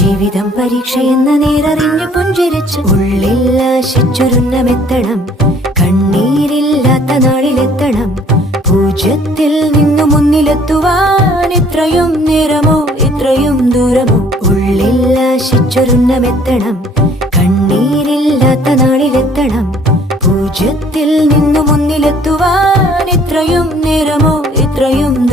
ജീവിതം പരീക്ഷയെന്ന നേരറിഞ്ഞു പുഞ്ചിരിച്ച് ഉള്ളിൽ ആശിച്ചൊരുന്നമെത്തണം. കണ്ണീരില്ലാത്ത നാളിലെത്തണം. പൂജ്യത്തിൽ നിന്നു മുന്നിലെത്തുവാൻ ഇത്രയും നേരമോ ഇത്രയും ദൂരമോ? ഉള്ളിൽ ആശിച്ചൊരുന്നമെത്തണം. കണ്ണീരില്ലാത്ത നാളിലെത്തണം. പൂജ്യത്തിൽ നിന്നു മുന്നിലെത്തുവാൻ ഇത്രയും നേരമോ ഇത്രയും